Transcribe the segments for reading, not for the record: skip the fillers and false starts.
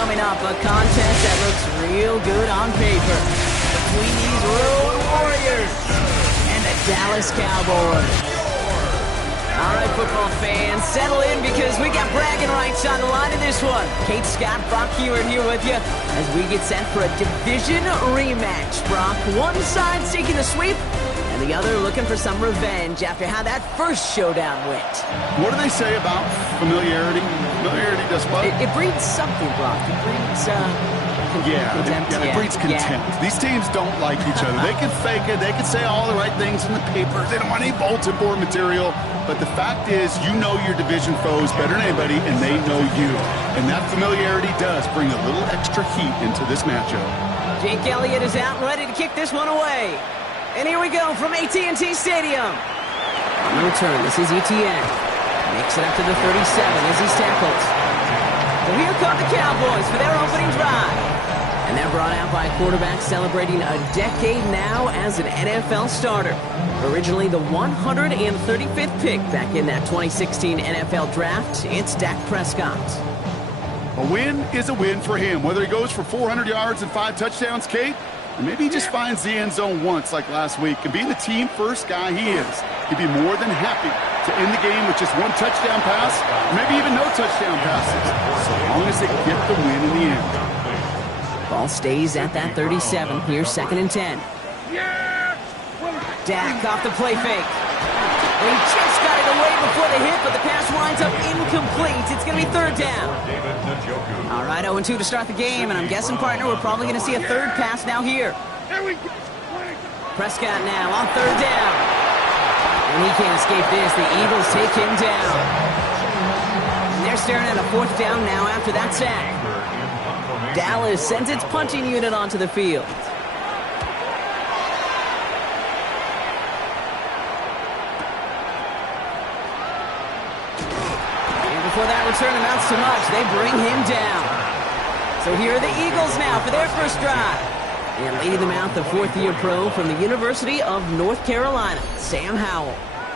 coming up, a contest that looks real good on paper between these Road Warriors and the Dallas Cowboys. All right, football fans, settle in because we got bragging rights on the line in this one. Kate, Scott, Brock Hewitt here with you as we get set for a division rematch. Brock, one side seeking a sweep, and the other looking for some revenge after how that first showdown went. What do they say about familiarity? Familiarity does what? It breeds something, Brock. It breeds, contempt. It breeds contempt. Yeah. These teams don't like each other. They can fake it. They can say all the right things in the papers. They don't want any bulletin board material. But the fact is, you know your division foes better than anybody, and they know you. And that familiarity does bring a little extra heat into this matchup. Jake Elliott is out and ready to kick this one away. And here we go from AT&T Stadium. On the return, this is ETN. Makes it up to the 37 as he's tackled. So here come the Cowboys for their opening drive. And they're brought out by a quarterback celebrating a decade now as an NFL starter. Originally the 135th pick back in that 2016 NFL Draft, it's Dak Prescott. A win is a win for him, whether he goes for 400 yards and 5 touchdowns, Kate, or maybe he just finds the end zone once like last week. And being the team-first guy he is, he'd be more than happy to end the game with just 1 touchdown pass, or maybe even no touchdown passes, so long as they get the win in the end. Ball stays at that 37. Here's 2nd and 10. Dak off the play fake. And he just got it away before the hit, but the pass winds up incomplete. It's going to be 3rd down. All right, 0-2 to start the game, and I'm guessing, partner, we're probably going to see a 3rd pass now here. Prescott now on 3rd down. And he can't escape this. The Eagles take him down. And they're staring at a 4th down now after that sack. Dallas sends its punting unit onto the field. And before that return amounts to much, they bring him down. So here are the Eagles now for their first drive. And leading them out, the 4th-year pro from the University of North Carolina, Sam Howell.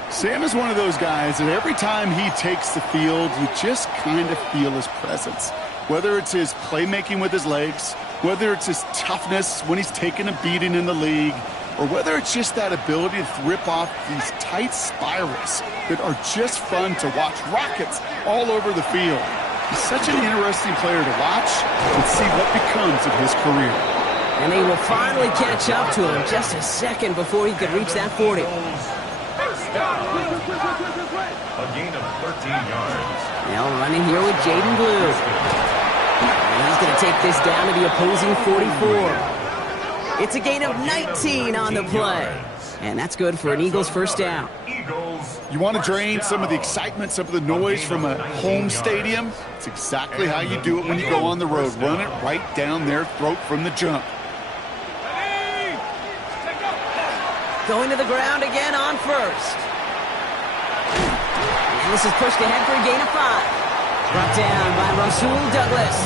Sam is one of those guys that every time he takes the field, you just kind of feel his presence. Whether it's his playmaking with his legs, whether it's his toughness when he's taking a beating in the league, or whether it's just that ability to rip off these tight spirals that are just fun to watch. Rockets all over the field. He's such an interesting player to watch and see what becomes of his career. And they will finally catch up to him just a second before he could reach that 40. A gain of 13 yards. Now running here with Jaden Blue. And he's going to take this down to the opposing 44. It's a gain of 19 on the play. And that's good for an Eagles first down. You want to drain some of the excitement, some of the noise from a home stadium? It's exactly how you do it when you go on the road. Run it right down their throat from the jump. Going to the ground again on 1st. And this is pushed ahead for a gain of 5. Brought down by Rasul Douglas.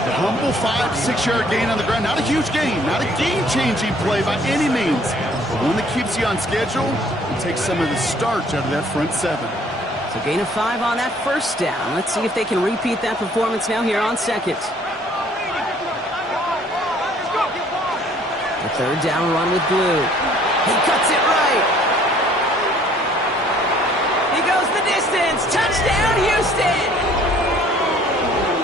A humble 5-6-yard gain on the ground. Not a huge gain, not a game-changing play by any means. But one that keeps you on schedule and takes some of the starch out of that front 7. So gain of 5 on that first down. Let's see if they can repeat that performance now here on 2nd. The 3rd down run with Blue. He cuts it right. He goes the distance. Touchdown, Houston.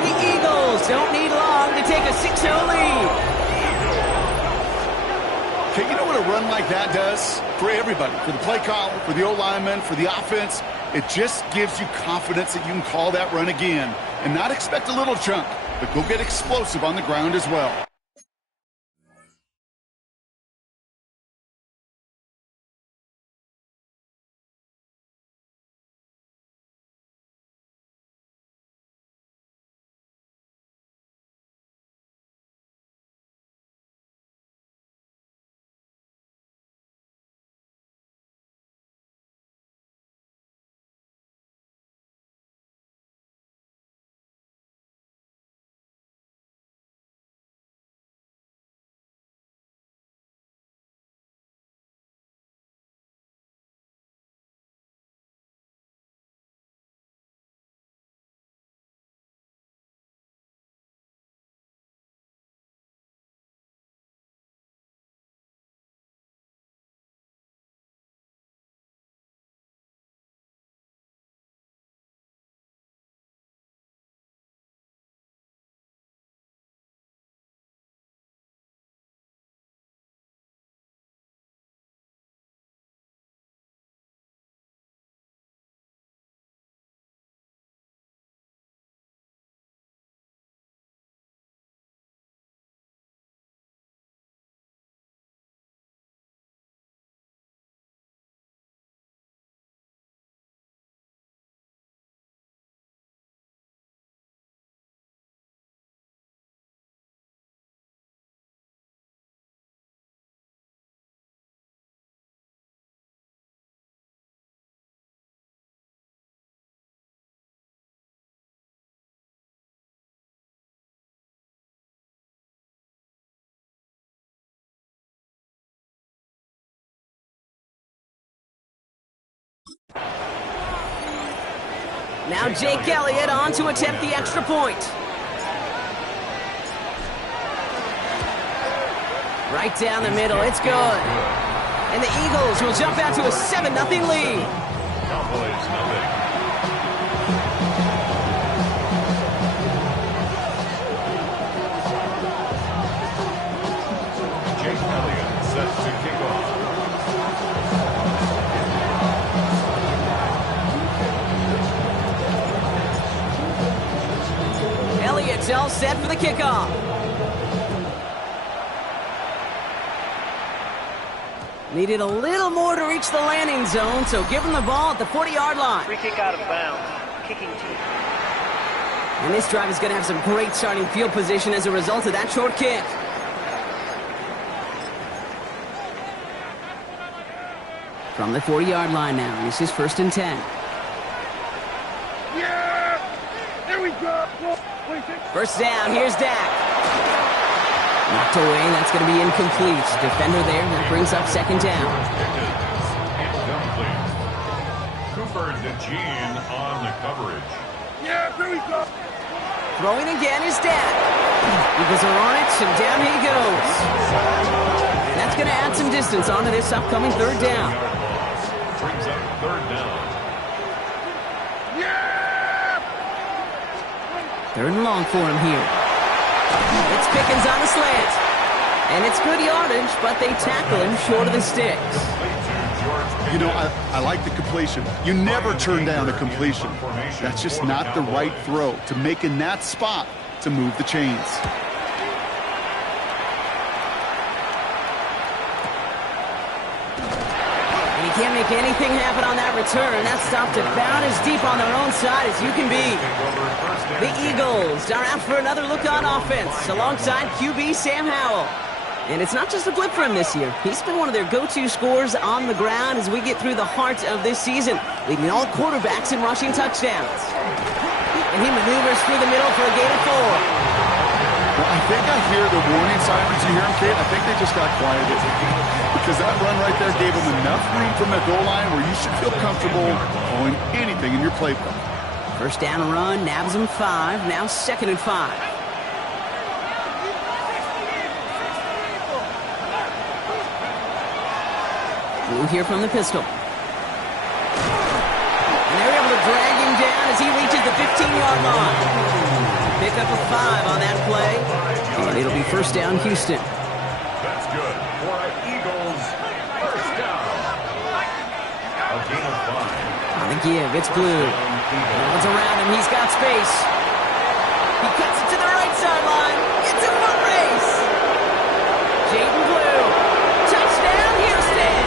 The Eagles don't need long to take a 6-0 lead. Okay, you know what a run like that does for everybody? For the play caller, for the O-lineman, for the offense. It just gives you confidence that you can call that run again and not expect a little chunk, but go get explosive on the ground as well. Now Jake Elliott on to attempt the extra point. Right down the middle, it's good. And the Eagles will jump out to a 7-0 lead. Cowboys nothing. Jake Elliott set to kick off. Elliott's all set for the kickoff. Needed a little more to reach the landing zone, so give him the ball at the 40-yard line. Free kick out of bounds. Kicking team. And this drive is going to have some great starting field position as a result of that short kick. From the 40-yard line now, this is 1st and 10. Yeah! There we go! First down, here's Dak. Knocked away, that's going to be incomplete. Defender there, that brings up 2nd down. Incomplete. Cooper DeJean on the coverage. Yeah, there we go! Throwing again is Dak. Eagles are on it, and down he goes. And that's going to add some distance onto this upcoming 3rd down. Brings up 3rd down. Yeah! 3rd and long for him here. It's Pickens on the slant. And it's good yardage, but they tackle him short of the sticks. You know, I like the completion. You never turn down a completion. That's just not the right throw to make in that spot to move the chains. And he can't make anything happen on that return. That stopped about as deep on their own side as you can be. The Eagles are out for another look on offense alongside QB Sam Howell. And it's not just a blip for him this year. He's been one of their go-to scorers on the ground as we get through the heart of this season, leading all quarterbacks in rushing touchdowns. And he maneuvers through the middle for a gain of 4. Well, I think I hear the warning sirens. You hear them, Kate? I think they just got quieted. Because that run right there gave them enough room from the goal line where you should feel comfortable calling anything in your playbook. First down run, nabs him 5, now 2nd and 5. Blue here from the pistol. And they're able to drag him down as he reaches the 15-yard line. Pick up a 5 on that play. And it'll be 1st down, Houston. That's good for an Eagles 1st down. A gain of 5. On the give, it's Blue. No one's around him, he's got space. He cuts it to the right sideline. It's a foot race. Jaden Blue. Touchdown, Houston.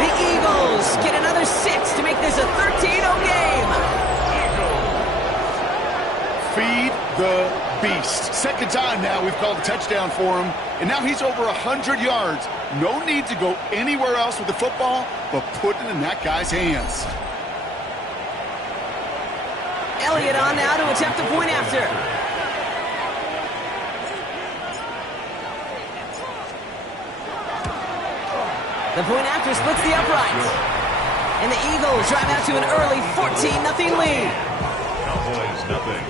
The Eagles get another 6 to make this a 13-0 game. Feed the beast. 2nd time now we've called a touchdown for him. And now he's over 100 yards. No need to go anywhere else with the football, but put it in that guy's hands. Elliott on now to attempt the point after. The point after splits the uprights. And the Eagles drive out to an early 14-0 lead. Cowboys nothing.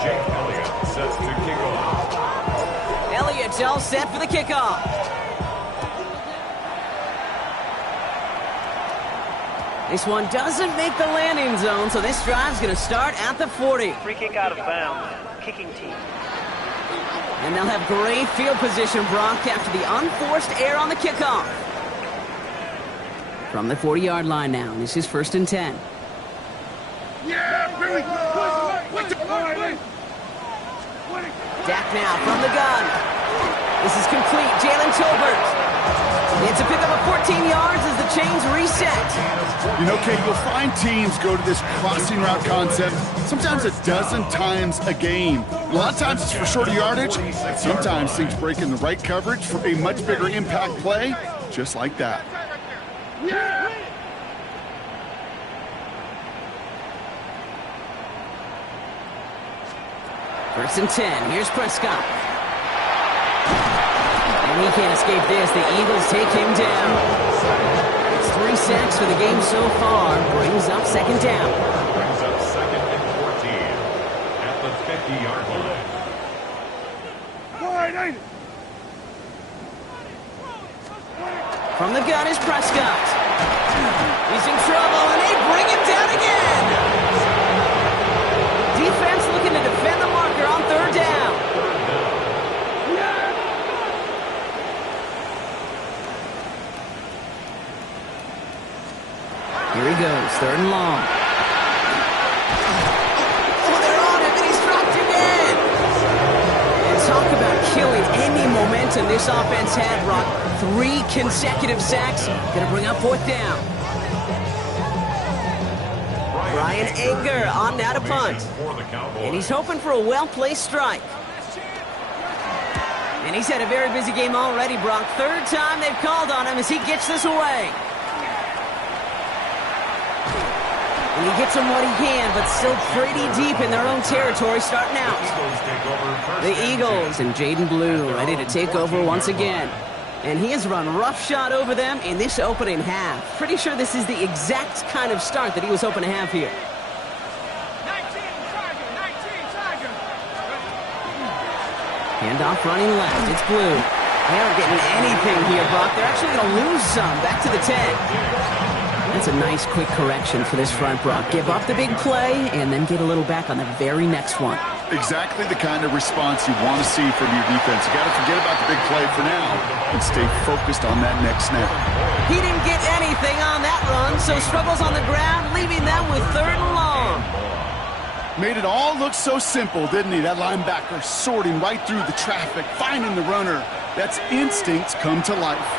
Jake Elliott sets to kick off. Elliott's all set for the kickoff. This one doesn't make the landing zone, so this drive's going to start at the 40. Free kick out of bounds. Kicking team. And they'll have great field position, Brock, after the unforced error on the kickoff. From the 40-yard line now, this is 1st and 10. Yeah, here we go! Dak now from the gun. This is complete. Jalen Tolbert. It's a pickup of 14 yards as the chains reset. You know, Kate, you'll find teams go to this crossing route concept sometimes a dozen times a game. A lot of times it's for shorter yardage. Sometimes things break in the right coverage for a much bigger impact play, just like that. First and 10. Here's Prescott. And he can't escape this. The Eagles take him down. It's 3 sacks for the game so far. Brings up second down. Brings up second and 14 at the 50-yard line. Wide, ain't it? From the gun is Prescott. He's in trouble, and they bring him down again. Defense looking to defend the marker on third down. Here he goes, third and long. Oh, they're on him, and he's dropped again. And talk about killing any momentum this offense had, Brock. 3 consecutive sacks. Gonna bring up fourth down. Brian Anger on now to punt. And he's hoping for a well-placed strike. And he's had a very busy game already, Brock. Third time they've called on him as he gets this away. And he gets him what he can, but still pretty deep in their own territory starting out. The Eagles and Jaden Blue ready to take over once again. And he has run roughshod over them in this opening half. Pretty sure this is the exact kind of start that he was hoping to have here. 19 Tiger. Handoff running left. It's Blue. They aren't getting anything here, Brock. They're actually going to lose some. Back to the 10. That's a nice quick correction for this front, Brock. Give up the big play and then get a little back on the very next one. Exactly the kind of response you want to see from your defense. You got to forget about the big play for now and stay focused on that next snap. He didn't get anything on that run, so struggles on the ground, leaving them with third and long. Made it all look so simple, didn't he? That linebacker sorting right through the traffic, finding the runner. That's instincts come to life.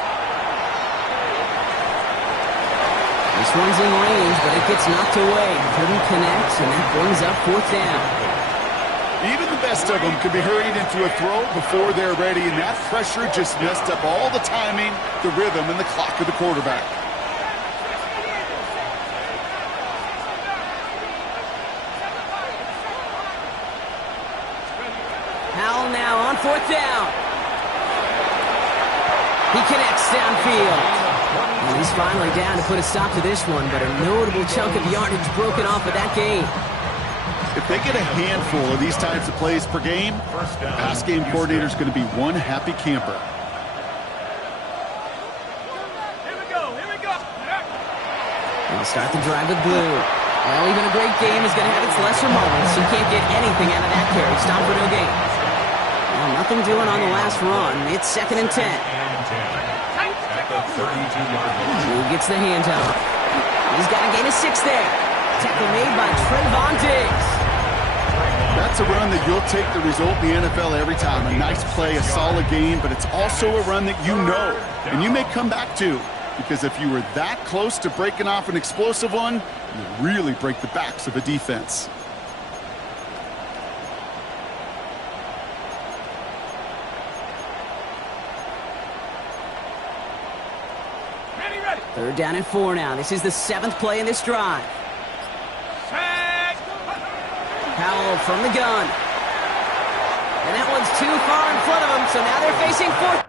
This one's in range, but it gets knocked away. Couldn't connect, and that brings up fourth down. Even the best of them could be hurried into a throw before they're ready, and that pressure just messed up all the timing, the rhythm, and the clock of the quarterback. Howell now on fourth down. He connects downfield. And he's finally down to put a stop to this one, but a notable chunk of yardage broken off of that game. If they get a handful of these types of plays per game, the pass game coordinator is going to be one happy camper. Here we go. And start the drive with Blue. Well, even a great game is going to have its lesser moments. You can't get anything out of that carry. Stop for no gain. Well, nothing doing on the last run. It's second and 10. Blue gets the handoff. He's got a gain of 6 there. Tackle made by Trayvon Diggs. That's a run that you'll take the result in the NFL every time. A nice play, a solid game, but it's also a run that you know and you may come back to, because if you were that close to breaking off an explosive one, you really break the backs of a defense. Ready. Third down and 4 now. This is the 7th play in this drive. Howell from the gun. And that one's too far in front of him, so now they're facing fourth.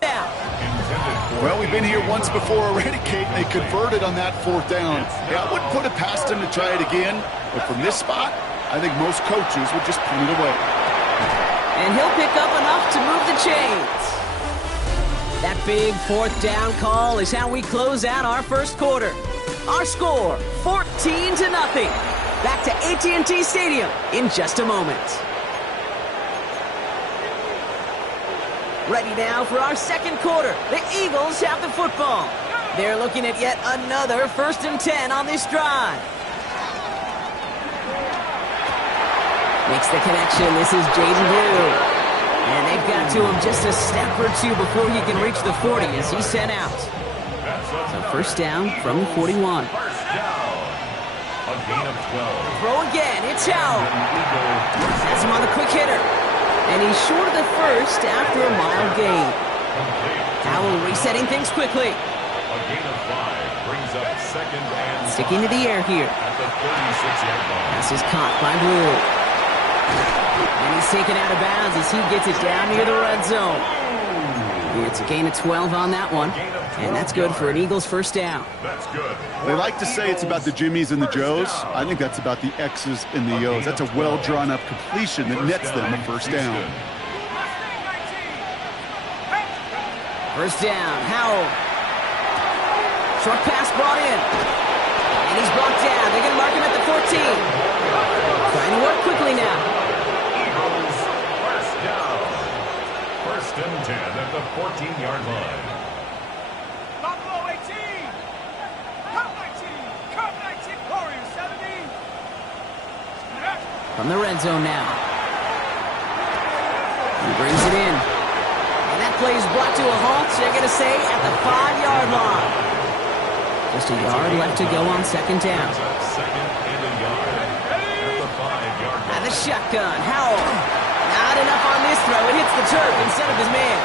Down. Well, we've been here once before already, Kate. They converted on that fourth down. Yeah, I wouldn't put it past them to try it again, but from this spot, I think most coaches would just punt it away. And he'll pick up enough to move the chains. That big fourth down call is how we close out our first quarter. Our score, 14-0. Back to AT&T Stadium in just a moment. Ready now for our second quarter. The Eagles have the football. They're looking at yet another 1st and 10 on this drive. Makes the connection. This is Jaden Blue. And they've got to him just a step or two before he can reach the 40 as he's sent out. So first down from the 41. A gain of 12. Throw again. It's Howell. Eagle Has him on the quick hitter. And he's short of the first after a mild gain. Howell resetting things quickly. A gain of 5 brings up second and Sticking to the air here. at the 36-yard line. Pass is caught by Blue. And he's taken out of bounds as he gets it down near the red zone. It's a gain of 12 on that one. And that's good for an Eagles first down. That's good. They like to say it's about the Jimmies and the Joes. I think that's about the X's and the O's. That's a well-drawn-up completion that nets them a first down. First down, Howell. Short pass brought in. And he's brought down. They're going to mark him at the 14. Trying to work quickly now. Eagles first down. First and 10 at the 14-yard line. Buffalo 18. Come 19. Come 19. Warriors 17. From the red zone now. He brings it in. And that play is brought to a halt, they're going to say, at the 5-yard line. Just a yard left to go on second down. Second and a yard at the 5-yard line. At the shotgun, Howell. Not enough on this throw. It hits the turf instead of his man.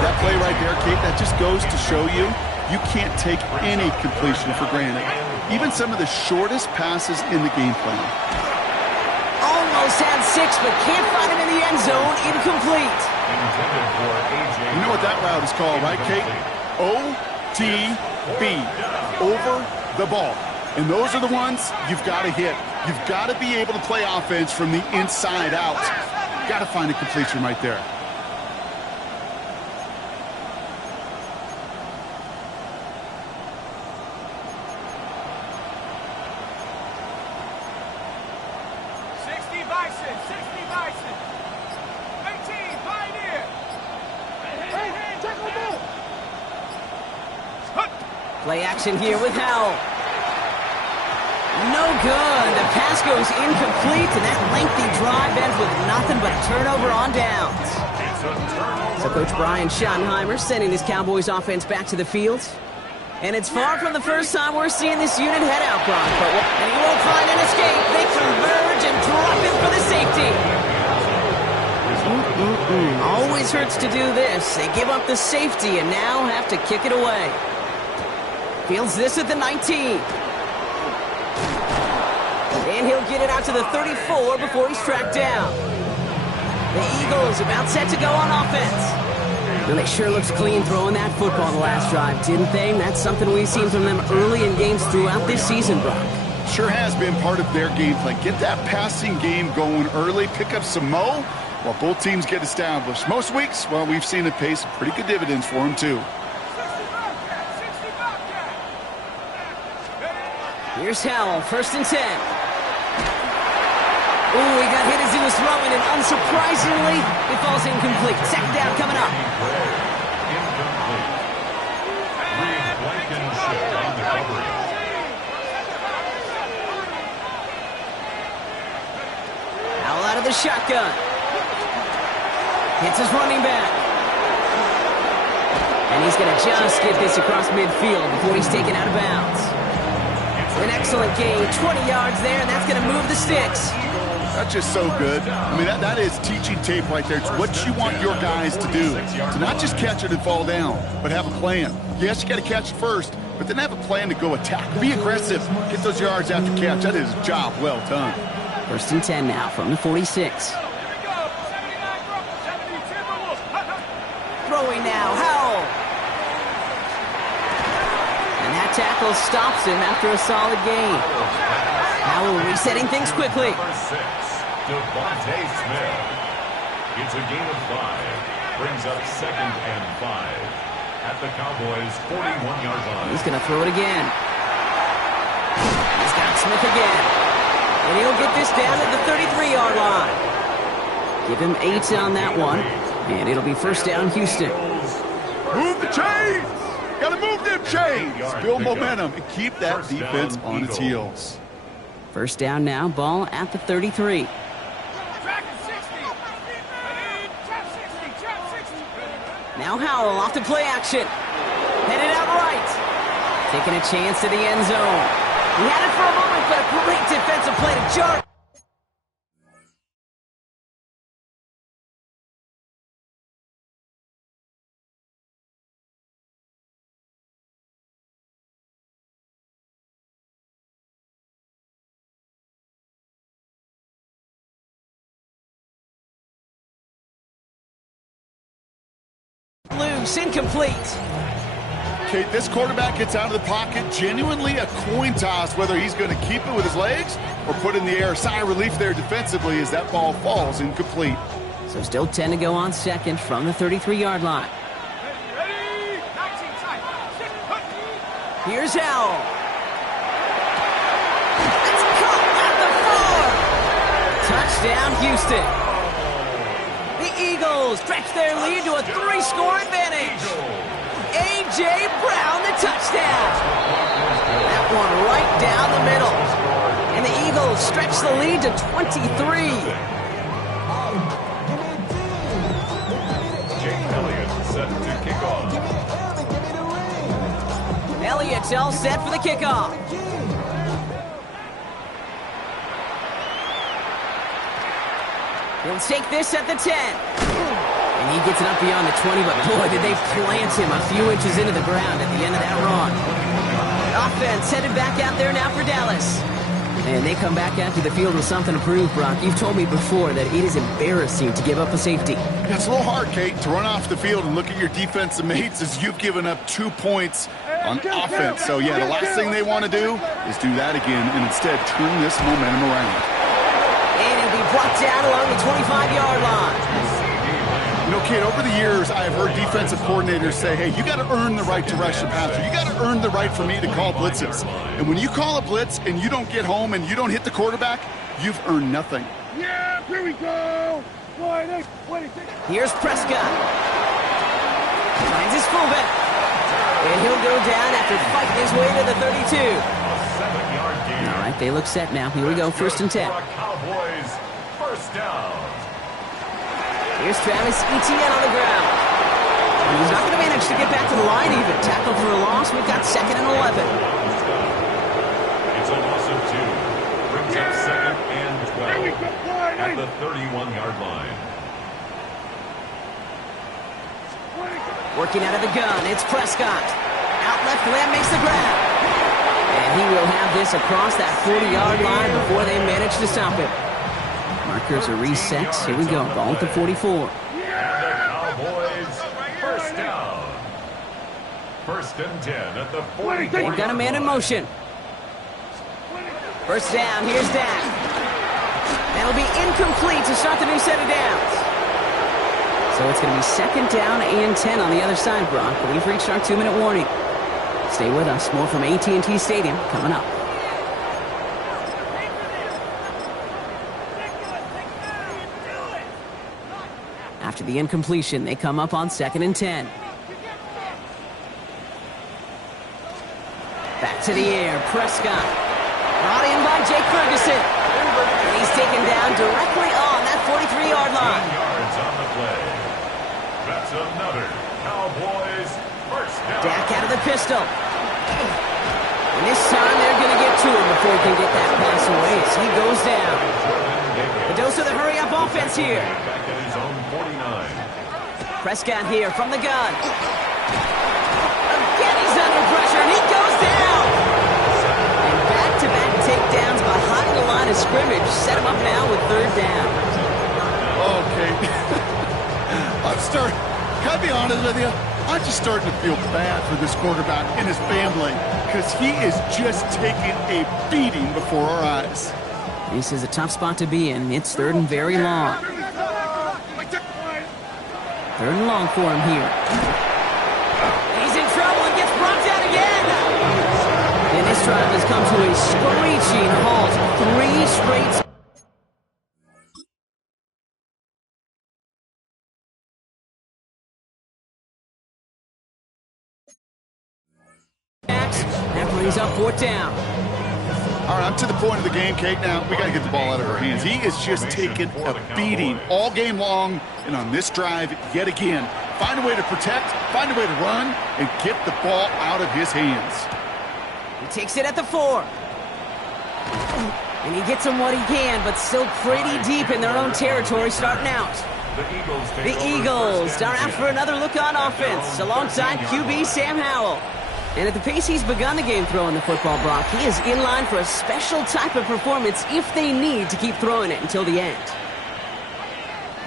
That play right there, Kate, that just goes to show you, you can't take any completion for granted. Even some of the shortest passes in the game plan. Almost had 6, but can't find him in the end zone. Incomplete. Intended for A.J. You know what that route is called, right, Kate? OTB, over the ball. And those are the ones you've got to hit. You've got to be able to play offense from the inside out. Got to find a completion right there. Bison, 60 Bison. 18, Pioneer. Hey, tackle ball. Play action here with Howell. No good. The pass goes incomplete, and that lengthy drive ends with nothing but a turnover on downs. It's a turnover. So Coach Brian Schottenheimer sending his Cowboys offense back to the field. And it's far from the first time we're seeing this unit head out, Brock. And he won't find an escape. They converge and drop it for the safety. Always hurts to do this. They give up the safety and now have to kick it away. Fields this at the 19. And he'll get it out to the 34 before he's tracked down. The Eagles about set to go on offense. And they sure looked clean throwing that football the last drive, didn't they? And that's something we've seen from them early in games throughout this season, Brock. Sure has been part of their game plan. Get that passing game going early, pick up some mo while both teams get established. Most weeks, well, we've seen it pay some pretty good dividends for them, too. Here's Howell, first and 10. Ooh, he got hit as he was throwing, and unsurprisingly, it falls incomplete. Second down coming up. Incomplete. Reed Blankenship on the coverage. Howell out of the shotgun. Hits his running back. And he's going to just get this across midfield before he's taken out of bounds. An excellent gain, 20 yards there, and that's going to move the sticks. That's just so good. I mean, that is teaching tape right there. It's what you want your guys to do. To not just catch it and fall down, but have a plan. Yes, you got to catch it first, but then have a plan to go attack. Be aggressive. Get those yards after catch. That is a job well done. First and 10 now from the 46. Throwing now, Howell. And that tackle stops him after a solid gain. Howell resetting things quickly. Number 6, Devontae Smith. It's a gain of 5. Brings up second and 5 at the Cowboys' 41-yard line. He's going to throw it again. He's got Smith again. And he'll get this down at the 33-yard line. Give him 8 on that one. And it'll be first down, Houston. Move the chains! Got to move them chains! Build momentum and keep that defense on its heels. First down now, ball at the 33. Now Howell off to play action. Headed out right. Taking a chance to the end zone. He had it for a moment but a great defensive play to jar. Loose, incomplete. Okay, this quarterback gets out of the pocket, genuinely a coin toss whether he's going to keep it with his legs or put in the air. Sigh of relief there defensively as that ball falls incomplete. So still 10 to go on second from the 33-yard line. Ready? 19 tight. Here's Howell. It's caught at the 4. Touchdown, Houston. The Eagles stretch their lead to a 3-score advantage. A.J. Brown, the touchdown. That one right down the middle. And the Eagles stretch the lead to 23. Jake Elliott set to kick off. Elliott's all set for the kickoff. He'll take this at the 10. And he gets it up beyond the 20, but boy, did they plant him a few inches into the ground at the end of that run. Offense headed back out there now for Dallas. And they come back out to the field with something to prove, Brock. You've told me before that it is embarrassing to give up a safety. It's a little hard, Kate, to run off the field and look at your defensive mates as you've given up 2 points on offense. So, yeah, the last thing they want to do is do that again and instead turn this momentum around. And he'll be brought down along the 25-yard line. You know, Kate, over the years, I've heard defensive coordinators say, hey, you got to earn the right to rush the passer. You got to earn the right for me to call blitzes. And when you call a blitz and you don't get home and you don't hit the quarterback, you've earned nothing. Yeah, here we go. Here's Prescott. Finds his fullback. And he'll go down after fighting his way to the 32. All right, they look set now. Here we go, 1st and 10. Cowboys, first down. Here's Travis Etienne on the ground. And he's not going to manage to get back to the line even. Tackle for a loss. We've got 2nd and 11. It's a loss of 2. Brings up 2nd and 12 at the 31-yard line. Working out of the gun, it's Prescott. Out left, Lamb makes the grab. And he will have this across that 40-yard line before they manage to stop him. Markers are reset. Here we go. Ball at the 44. And the Cowboys, first down. 1st and 10 at the 44. They've got a man in motion. First down. Here's Dak. That'll be incomplete to start the new set of downs. So it's going to be 2nd down and 10 on the other side, Brock. But we've reached our 2-minute warning. Stay with us. More from AT&T Stadium coming up. After the incompletion, they come up on 2nd and 10. Back to the air, Prescott. Brought in by Jake Ferguson. And he's taken down directly on that 43-yard line. 10 yards on the play. That's another Cowboys first down. Dak out of the pistol. And this time they're going to get to him before he can get that pass away as he goes down. The dose of the hurry-up offense here. Back at his own 49. Prescott here from the gun. Again, he's under pressure, and he goes down. And back-to-back takedowns behind the line of scrimmage set him up now with 3rd down. Okay. Can I be honest with you? I'm just starting to feel bad for this quarterback and his family because he is just taking a beating before our eyes. This is a tough spot to be in. It's 3rd and very long. 3rd and long for him here. He's in trouble and gets brought down again. And this drive has come to a screeching halt. 3 straight. That brings up 4th down. All right, I'm to the point of the game, Kate. Now, we got to get the ball out of our hands. He is just taking a beating all game long, and on this drive, yet again. Find a way to protect, find a way to run, and get the ball out of his hands. He takes it at the 4. And he gets them what he can, but still pretty deep in their own territory starting out. The Eagles are out for another look on offense alongside QB Sam Howell. And at the pace he's begun the game throwing the football, Brock, he is in line for a special type of performance if they need to keep throwing it until the end.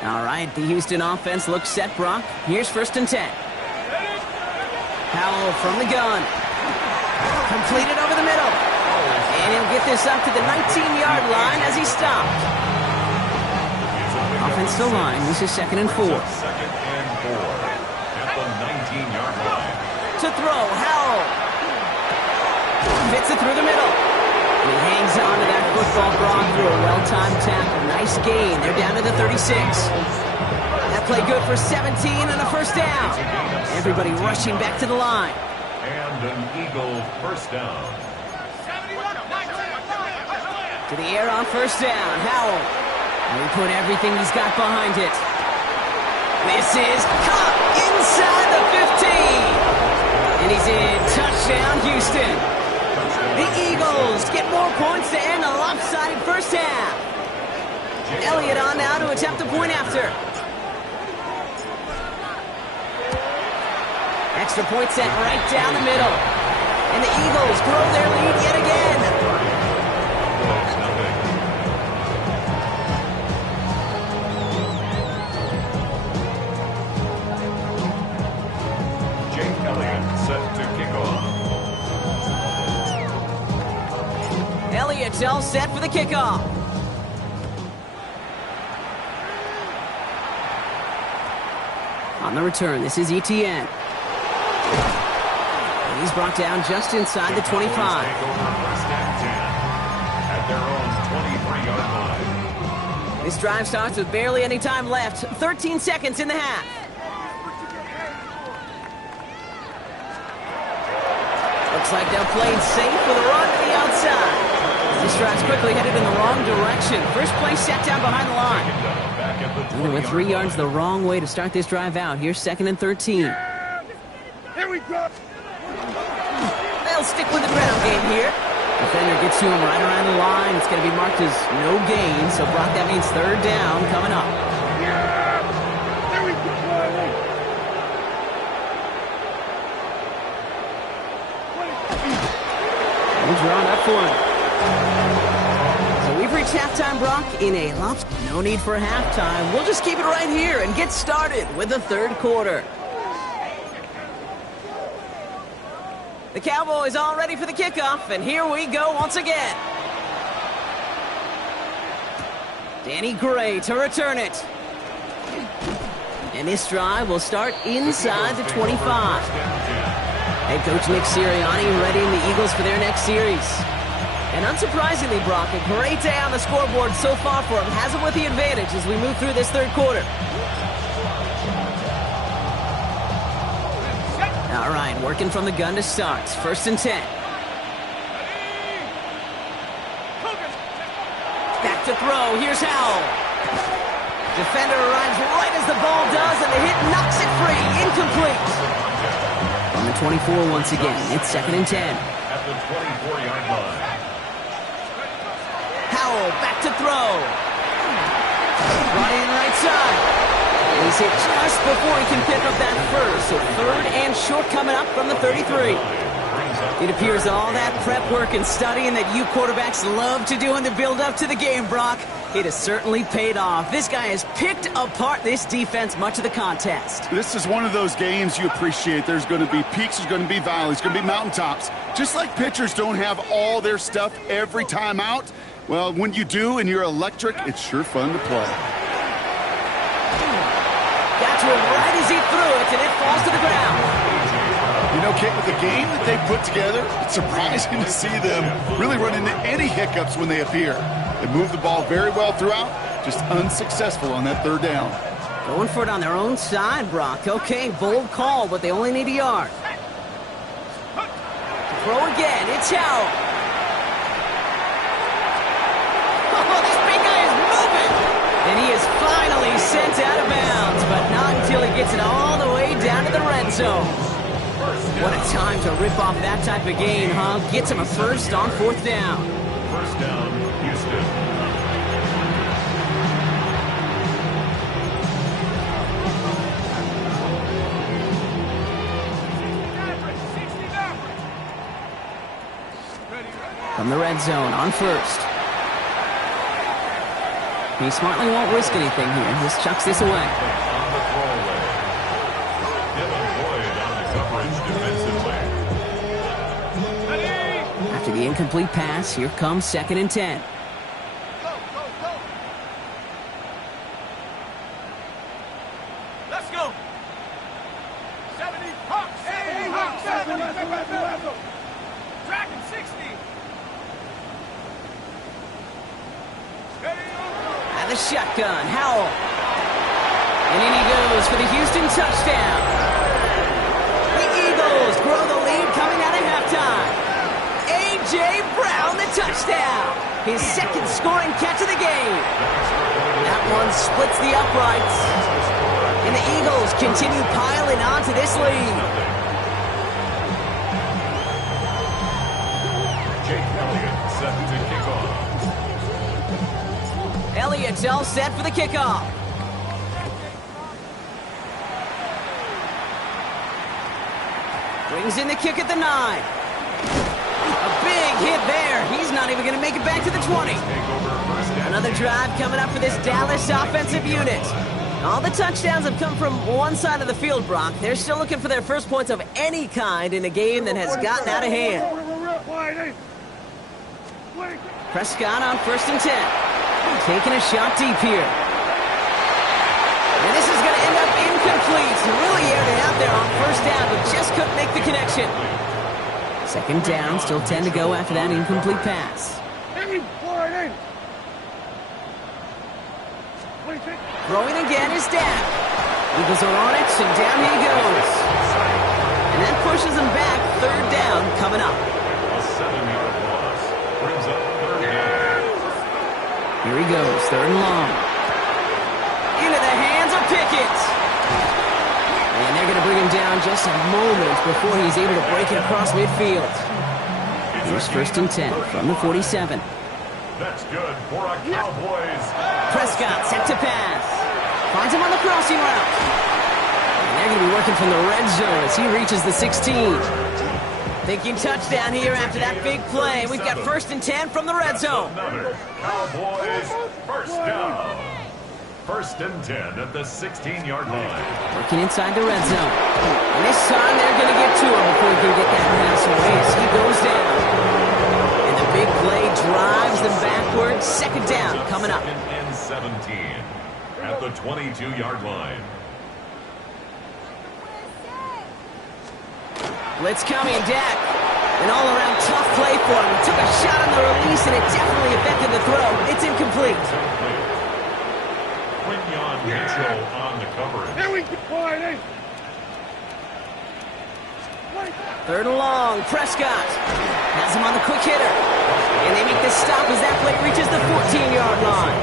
All right, the Houston offense looks set, Brock. Here's 1st and 10. Howell from the gun. Completed over the middle. And he'll get this up to the 19-yard line as he stopped. Offensive line, this is 2nd and 4. 2nd and 4 at the 19-yard line. To throw, Howell. Fits it through the middle. And he hangs on to that football, Brock, through a well-timed tackle. Nice gain. They're down to the 36. That play good for 17 and a 1st down. Everybody rushing back to the line. And an Eagle 1st down. To the air on 1st down, Howell. And he put everything he's got behind it. This is caught inside the 15. And he's in. Touchdown, Houston. The Eagles get more points to end a lopsided 1st half. Elliott on now to attempt the point after. Extra point set right down the middle. And the Eagles grow their lead yet again. Jake Elliott set to kick off. Elliott's all set for the kickoff. On the return, this is ETN. And he's brought down just inside the 25. Take over 1st and 10 at their own 23-yard line. This drive starts with barely any time left. 13 seconds in the half. Looks like they'll play it safe with a run to the outside. This drive's quickly headed in the wrong direction. First play set down behind the line. They went 3 yards the wrong way to start this drive out. Here's 2nd and 13. Here we go. They'll stick with the ground game here. Defender gets to him right around the line. It's going to be marked as no gain. So, Brock, that means 3rd down coming up. Here we go. He's drawn up for him. So we've reached halftime, Brock, in a loft. No need for halftime. We'll just keep it right here and get started with the 3rd quarter. The Cowboys all ready for the kickoff, and here we go once again. Danny Gray to return it. And this drive will start inside the 25. Head coach Nick Sirianni readying the Eagles for their next series. And unsurprisingly, Brock, a great day on the scoreboard so far for him. Has him with the advantage as we move through this 3rd quarter. All right, working from the gun to start. 1st and 10. Back to throw. Here's Howell. Defender arrives right as the ball does, and the hit knocks it free. Incomplete. On the 24 once again. It's 2nd and 10. At the 24-yard line. Howell back to throw. Brought in right side. He's hit just before he can pick up that first. So 3rd and short coming up from the 33. It appears all that prep work and studying that you quarterbacks love to do in the build-up to the game, Brock, it has certainly paid off. This guy has picked apart this defense much of the contest. This is one of those games you appreciate. There's going to be peaks, there's going to be valleys, there's going to be mountaintops. Just like pitchers don't have all their stuff every time out, well, when you do and you're electric, it's sure fun to play. Got to him right as he threw it, and it falls to the ground. You know, Kate, with the game that they put together, it's surprising to see them really run into any hiccups when they appear. They move the ball very well throughout, just unsuccessful on that 3rd down. Going for it on their own side, Brock. Okay, bold call, but they only need a yard. Throw again. It's Howell. Oh, this big guy is moving. And he is finally sent out of bounds, but not until he gets it all the way down to the red zone. What a time to rip off that type of gain, huh? Gets him a first on 4th down. first down, Houston. From the red zone on first. He smartly won't risk anything here. Just chucks this away. On the throwaway. Dylan Boyd on the coverage defensively. After the incomplete pass, here comes 2nd and 10. Let's go. 70 Hawks. 70 Hawks. 70. Dragon 60. At the shotgun, Howell. And in he goes for the Houston touchdown. The Eagles grow the lead coming out of halftime. A.J. Brown, the touchdown. His second scoring catch of the game. That one splits the uprights. And the Eagles continue piling on to this lead. Jake Elliott set to kick off. Elliott's all set for the kickoff. Brings in the kick at the 9. A big hit there. He's not even going to make it back to the 20. Another drive coming up for this Dallas offensive unit. All the touchdowns have come from one side of the field, Brock. They're still looking for their first points of any kind in a game that has gotten out of hand. Prescott on 1st and 10. Taking a shot deep here. And this is going to end up incomplete. Really aired it out there on 1st down, but just couldn't make the connection. 2nd down, still 10 to go after that incomplete pass. Throwing again is Dak. Eagles are on it, and down he goes. And that pushes him back. 3rd down coming up. A 7-yard loss brings up 3rd down. Here he goes, 3rd and long. Into the hands of Pickett. And they're going to bring him down just a moment before he's able to break it across midfield. Here's 1st and 10 from the 47. That's good for a Cowboys. Prescott set to pass. Finds him on the crossing route. And they're going to be working from the red zone as he reaches the 16. Thinking touchdown here after that big play. We've got 1st and 10 from the red zone. Another Cowboys first down. 1st and 10 at the 16-yard line. Working inside the red zone. And this time they're going to get to him before he can get that pass away as he goes down. And the big play drives them backwards. 2nd down coming up. 2nd and 17 at the 22-yard line. Blitz coming, Dak. An all-around tough play for him. He took a shot on the release, and it definitely affected the throw. It's incomplete. Quinyon Mitchell on the coverage. Here we go. 3rd and long. Prescott has him on the quick hitter. And they make the stop as that play reaches the 14-yard line.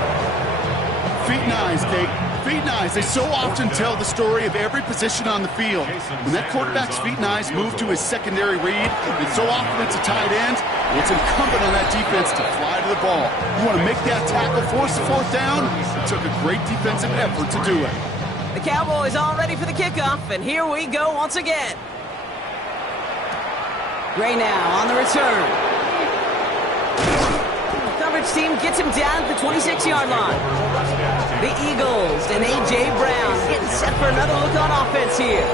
Feet and eyes, Kate. Feet and eyes. They so often tell the story of every position on the field. When that quarterback's feet and eyes move to his secondary read, and so often it's a tight end, it's incumbent on that defense to fly to the ball. You want to make that tackle, force the 4th down? It took a great defensive effort to do it. The Cowboys all ready for the kickoff, and here we go once again. Gray now on the return. Coverage team gets him down at the 26-yard line. The Eagles and A.J. Brown getting set for another look on offense here.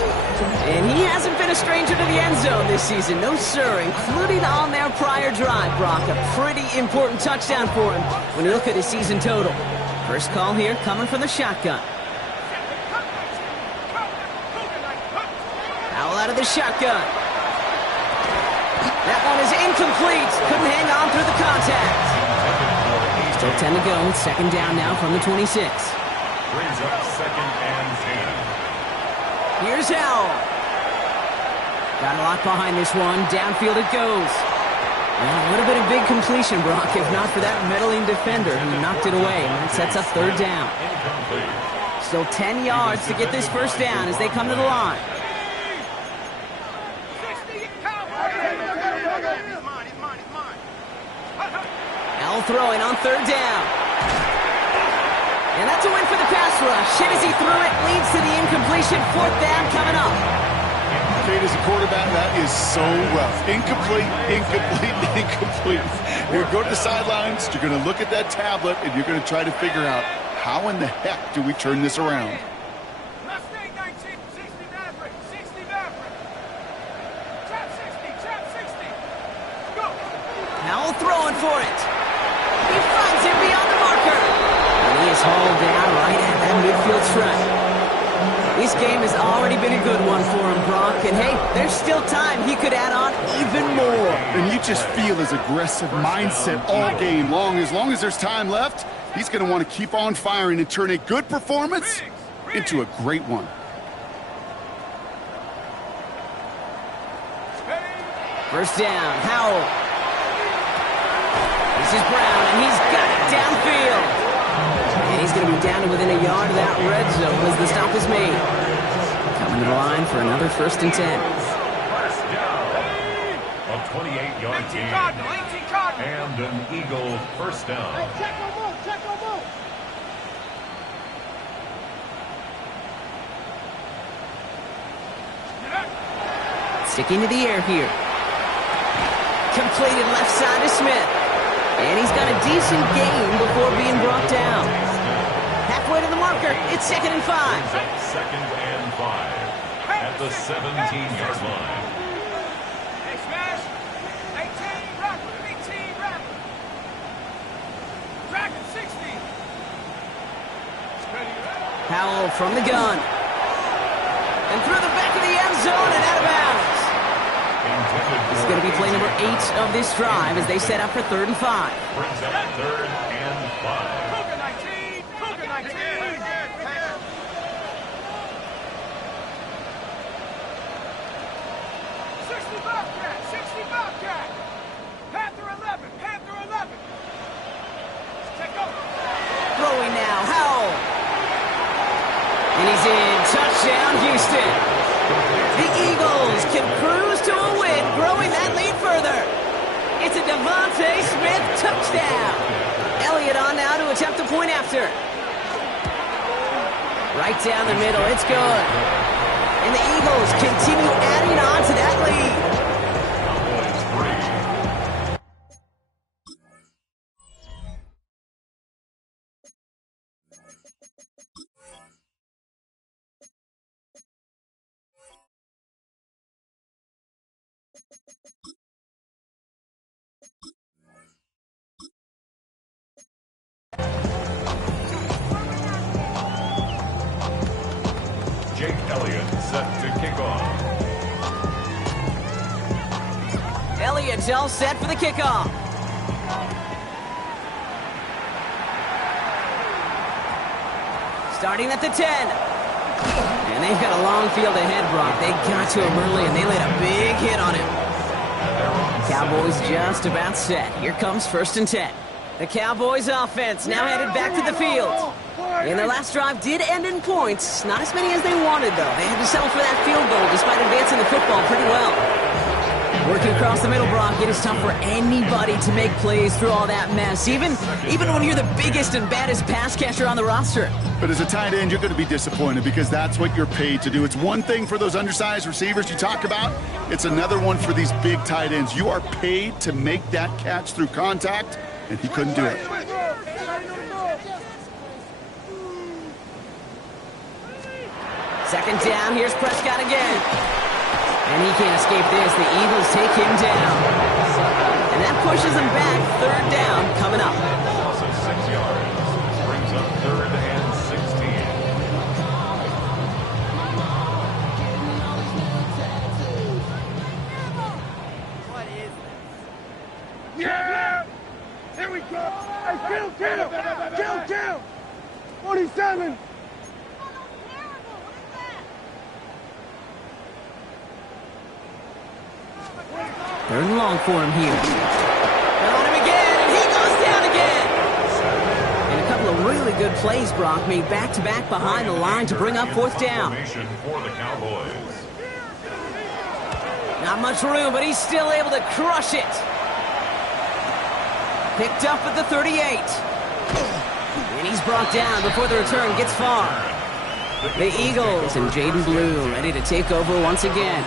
And he hasn't been a stranger to the end zone this season, no sir, including on their prior drive, Brock. A pretty important touchdown for him when you look at his season total. First call here coming from the shotgun. Foul out of the shotgun. That one is incomplete. Couldn't hang on through the contact. Still 10 to go. 2nd down now from the 26. Brings up 2nd and 10. Here's Howell. Got a lot behind this one. Downfield it goes. And a little bit of big completion, Brock, if not for that meddling defender who knocked it away. And that sets up 3rd down. Still 10 yards to get this 1st down as they come to the line. Howell throwing on 3rd down. And that's a win for the pass rush. Hit as he threw it, leads to the incompletion. 4th down coming up. Kate, as a quarterback, that is so rough. Incomplete, incomplete, incomplete. You're going to go to the sidelines, you're going to look at that tablet, and you're going to try to figure out how in the heck do we turn this around. Mustang 19, 60 Maverick, 60 Maverick. Trap 60, trap 60. Go. Howell throwing for it. He finds him beyond the marker. And he is hauled down right at that midfield stripe. This game has already been a good one for him, Brock. And hey, there's still time. He could add on even more. And you just feel his aggressive mindset all game long. As long as there's time left, he's going to want to keep on firing and turn a good performance into a great one. First down, Howell. This is Brown, and he's got it downfield. And he's going to be down to within a yard of that red zone as the stop is made. Coming to the line for another 1st and 10. First down. A 28-yard gain. And an Eagle first down. Check on move, check on move. Sticking to the air here. Completed left side to Smith. And he's got a decent gain before being brought down. Halfway to the marker. It's 2nd and 5. 2nd and 5 at the 17-yard line. Hey, smash. 18, rapid, 18, rapid. Dragon 60. Howell from the gun. And through the back of the end zone and out of bounds. This is going to be play number 8 of this drive as they set up for 3rd and 5. Brings up 3rd and 5. Cougar 19, Cougar 19. 60 Bobcat, 60 Bobcat. Panther 11, Panther 11. Check over. Throwing now, Howell. And he's in. Touchdown, Houston. The Eagles can cruise to a win, growing that lead further. It's a Devontae Smith touchdown. Elliott on now to attempt the point after. Right down the middle, it's good. And the Eagles continue adding on to that lead. Jake Elliott set to kick off. Elliott's all set for the kickoff. Starting at the 10. And they've got a long field ahead, Brock. They got to him early, and they laid a big hit on him. Cowboys just about set. Here comes 1st and 10. The Cowboys offense now headed back to the field. And their last drive did end in points. Not as many as they wanted, though. They had to settle for that field goal despite advancing the football pretty well. Working across the middle, Brock, it is tough for anybody to make plays through all that mess, even when you're the biggest and baddest pass catcher on the roster. But as a tight end, you're going to be disappointed because that's what you're paid to do. It's one thing for those undersized receivers you talk about. It's another one for these big tight ends. You are paid to make that catch through contact, and he couldn't do it. Second down, here's Prescott again. And he can't escape this. The Eagles take him down. And that pushes him back. 3rd down coming up. Loss of 6 yards. Brings up 3rd and 16. What is this? Yeah! Here we go! Hey, kill! 47! Third and long for him here. And on him again, and he goes down again. And a couple of really good plays, Brock, made back-to-back behind the line to bring up 4th down. For the Cowboys. Not much room, but he's still able to crush it. Picked up at the 38. And he's brought down before the return gets far. The Eagles and Jaden Blue ready to take over once again.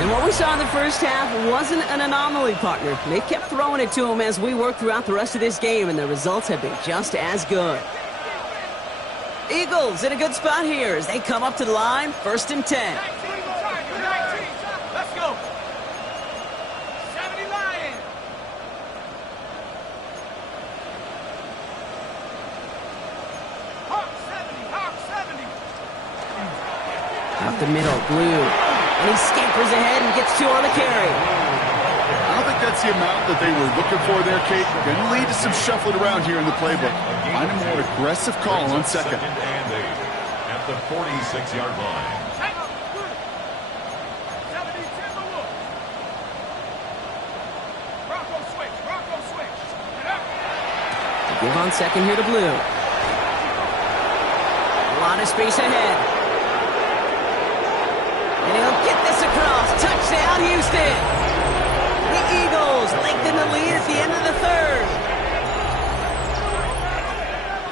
And what we saw in the first half wasn't an anomaly, partner. They kept throwing it to him as we worked throughout the rest of this game, and the results have been just as good. Eagles in a good spot here as they come up to the line, 1st and 10. Let's go. 70 Lions. Hawk 70, Hawk 70. Up the middle, Blue. And he scampers ahead and gets 2 on the carry. I don't think that's the amount that they were looking for there, Kate. Going to lead to some shuffling around here in the playbook. Find a more aggressive call on second. And 8 at the 46-yard line. 70 Timberwolves. Bronco switch, Bronco switch. Get up. Give on second here to Blue. A lot of space ahead. And he'll get this across. Touchdown, Houston. The Eagles lengthen the lead at the end of the 3rd.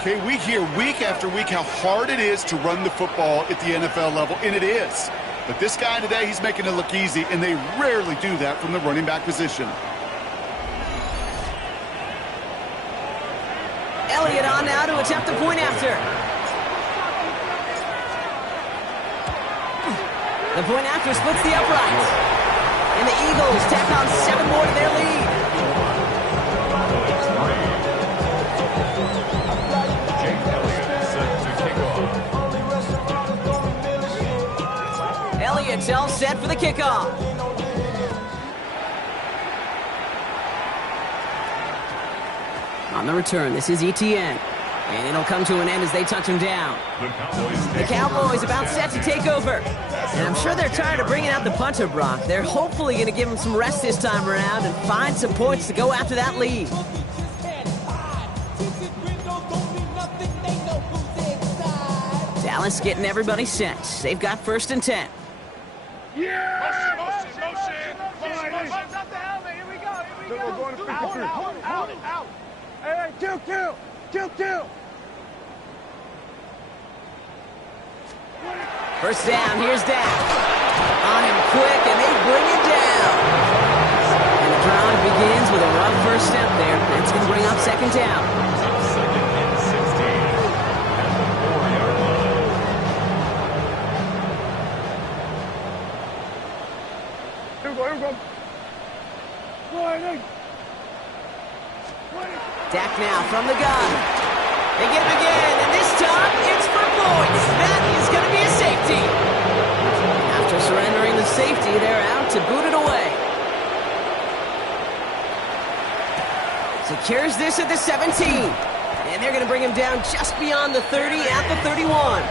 Okay, we hear week after week how hard it is to run the football at the NFL level, and it is. But this guy today, he's making it look easy, and they rarely do that from the running back position. Elliott on now to attempt the point after. The point after splits the uprights. And the Eagles tack on 7 more to their lead. Jake Elliott set to kick off. Elliott's all set for the kickoff. On the return, this is ETN. And it'll come to an end as they touch him down. The Cowboys about set to take over. And I'm sure they're tired of bringing out the punter, Brock. They're hopefully going to give him some rest this time around and find some points to go after that lead. Dallas getting everybody set. They've got 1st and 10. Yeah! Motion. Up the helmet. Here we go. We're going to out. Hey, kill. First down, here's Dak. On him quick, and they bring it down. And the drive begins with a rough first step there. That's going to bring up 2nd down. 2nd and 16 at the 4-yard line. Here we go. Dak now from the gun. They get him again, and this time it's for points. That is going to be a safety. After surrendering the safety, they're out to boot it away. Secures this at the 17. And they're going to bring him down just beyond the 30 at the 31.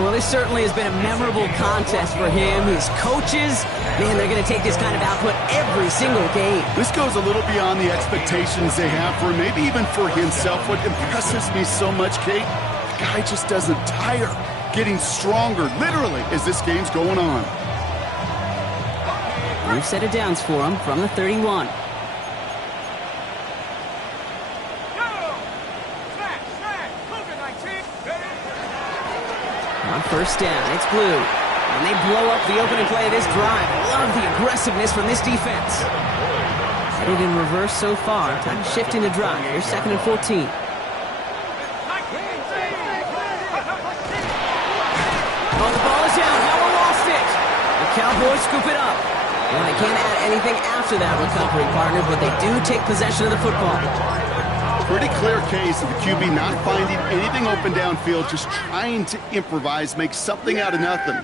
Well, this certainly has been a memorable contest for him. His coaches, man, they're going to take this kind of output every single game. This goes a little beyond the expectations they have for him, maybe even for himself. What impresses me so much, Kate, the guy just doesn't tire. Getting stronger, literally, as this game's going on. New set of downs for him from the 31. On 1st down, it's Blue. And they blow up the opening play of this drive. Love the aggressiveness from this defense. Headed in reverse so far. Time to shift into drive. Here's 2nd and 14. Oh, the ball is out. No one lost it. The Cowboys scoop it up. Well, they can't add anything after that recovery, partner, but they do take possession of the football. Pretty clear case of the QB not finding anything open downfield, just trying to improvise, make something out of nothing.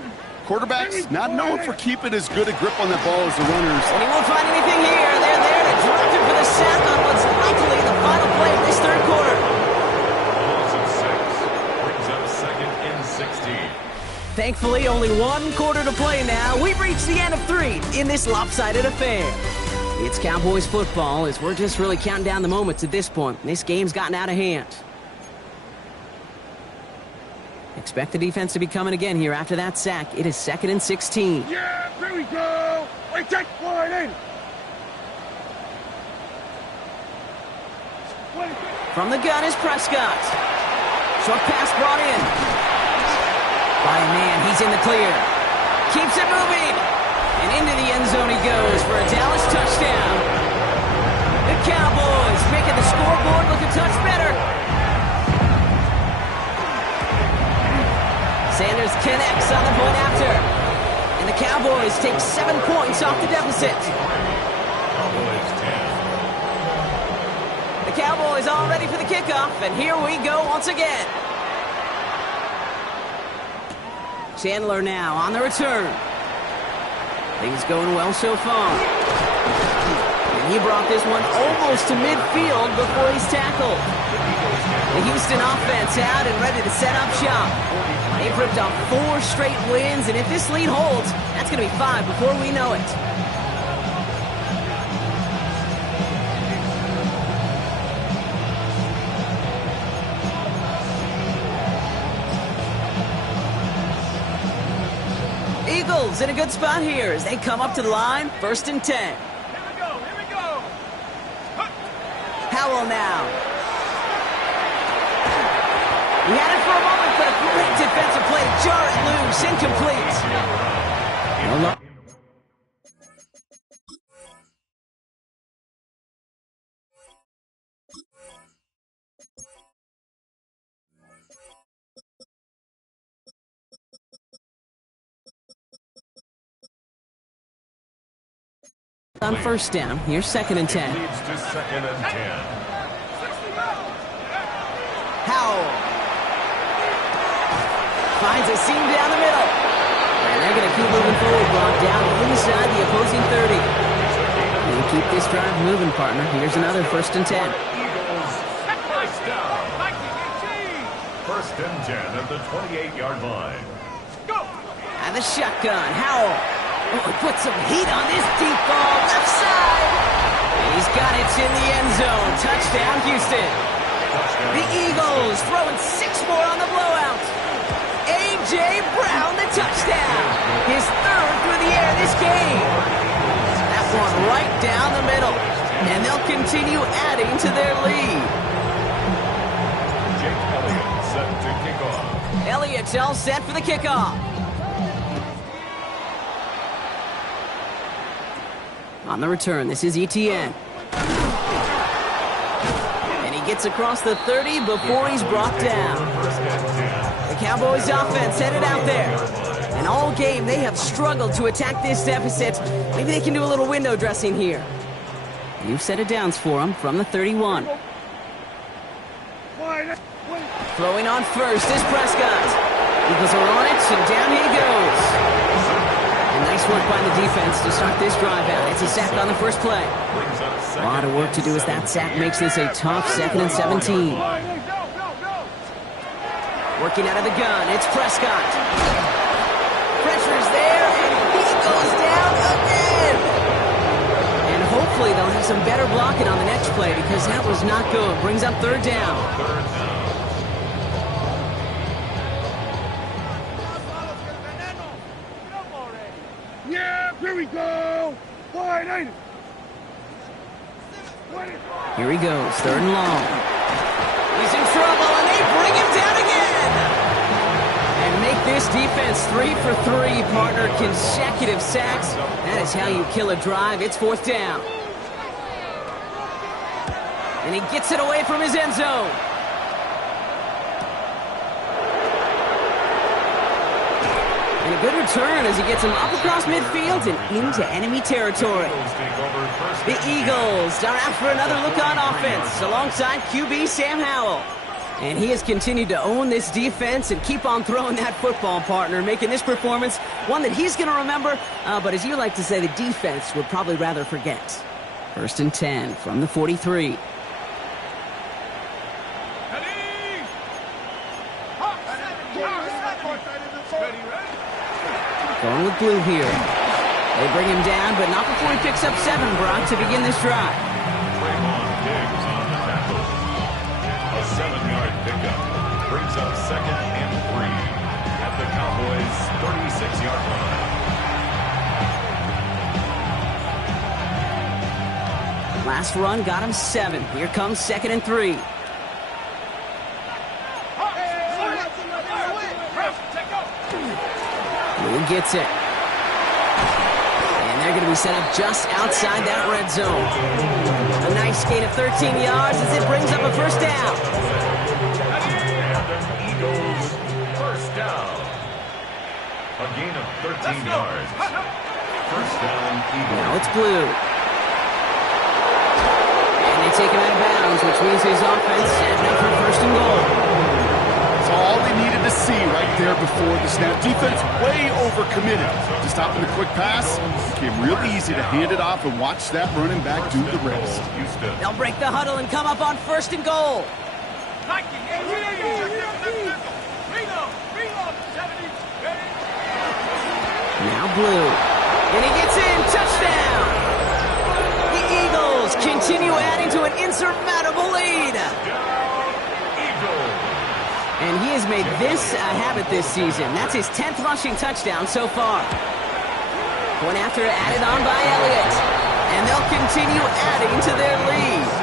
Quarterbacks not known for keeping as good a grip on that ball as the runners. And he won't find anything here. They're there to drop him for the sack on what's likely the final play of this 3rd quarter. Loss of 6 brings up 2nd and 16. Thankfully, only 1 quarter to play now. We've reached the end of 3 in this lopsided affair. It's Cowboys football as we're just really counting down the moments at this point. This game's gotten out of hand. Expect the defense to be coming again here after that sack. It is 2nd and 16. Yeah, here we go. Wait, take one in. From the gun is Prescott. Short pass brought in. By a man, he's in the clear. Keeps it moving. And into the end zone he goes for a Dallas touchdown. The Cowboys making the scoreboard look a touch better. Sanders connects on the point after. And the Cowboys take 7 points off the deficit. Cowboys 10. The Cowboys all ready for the kickoff, and here we go once again. Chandler now on the return. Things going well so far. And he brought this one almost to midfield before he's tackled. The Houston offense out and ready to set up shop. They've ripped off 4 straight wins, and if this lead holds, that's going to be 5 before we know it. Eagles in a good spot here as they come up to the line, 1st and 10. Here we go. Howell now. He had it for a moment, but a great defensive play. Jar it loose, incomplete. On 1st down, here's 2nd and 10. Leads to 2nd and 10. Howell finds a seam down the middle. And they're going to keep moving forward, brought down inside the opposing 30. And keep this drive moving, partner. Here's another 1st and 10. Eagles, first down. 1st and 10 at the 28-yard line. And the shotgun, Howell. Oh, put some heat on this deep ball, left side. And he's got it in the end zone. Touchdown, Houston. The Eagles throwing 6 more on the blowout. A.J. Brown, the touchdown. His 3rd through the air this game. That one right down the middle. And they'll continue adding to their lead. Jake Elliott set to kick off. Elliott's all set for the kickoff. On the return, this is Etienne. And he gets across the 30 before he's brought down. The Cowboys offense headed out there. And all game, they have struggled to attack this deficit. Maybe they can do a little window dressing here. You've set it downs for them from the 31. Throwing on 1st is Prescott. Eagles are on it, and down he goes. And nice work by the defense to start this drive out. It's a sack on the first play. A lot of work to do as that sack makes this a tough 2nd and 17. Working out of the gun, it's Prescott. Pressure's there, and he goes down again. And hopefully they'll have some better blocking on the next play because that was not good. Brings up 3rd down. Yeah, here we go. Here he goes, 3rd and long. He's in trouble, and they bring him down again. And make this defense 3 for 3, partner. Consecutive sacks. That is how you kill a drive. It's 4th down. And he gets it away from his end zone. And a good return as he gets him up across midfield and into enemy territory. The Eagles are out for another look on offense alongside QB Sam Howell. And he has continued to own this defense and keep on throwing that football, partner, making this performance one that he's going to remember, but as you like to say, the defense would probably rather forget. 1st and 10 from the 43. Going with blue here. They bring him down, but not before he picks up 7, Brock, to begin this drive. Diggs on the tackle. A 7-yard pickup brings up 2nd and 3 at the Cowboys' 36-yard line. Last run got him 7. Here comes 2nd and 3. Blue gets it. And they're going to be set up just outside that red zone. A nice gain of 13 yards as it brings up a first down. Eagles first down. A gain of 13 yards. First down, Eagles. Now it's Blue. And they take him out of bounds, which means his offense set up for first and goal. That's all they needed to see right there before the snap. Defense way overcommitted. To stop in the quick pass, it became real easy to hand it off and watch that running back do the rest. They'll break the huddle and come up on first and goal. Now Blue. And he gets in. Touchdown! The Eagles continue adding to an insurmountable lead. And he has made this a habit this season. That's his 10th rushing touchdown so far. One after added on by Elliott. And they'll continue adding to their lead.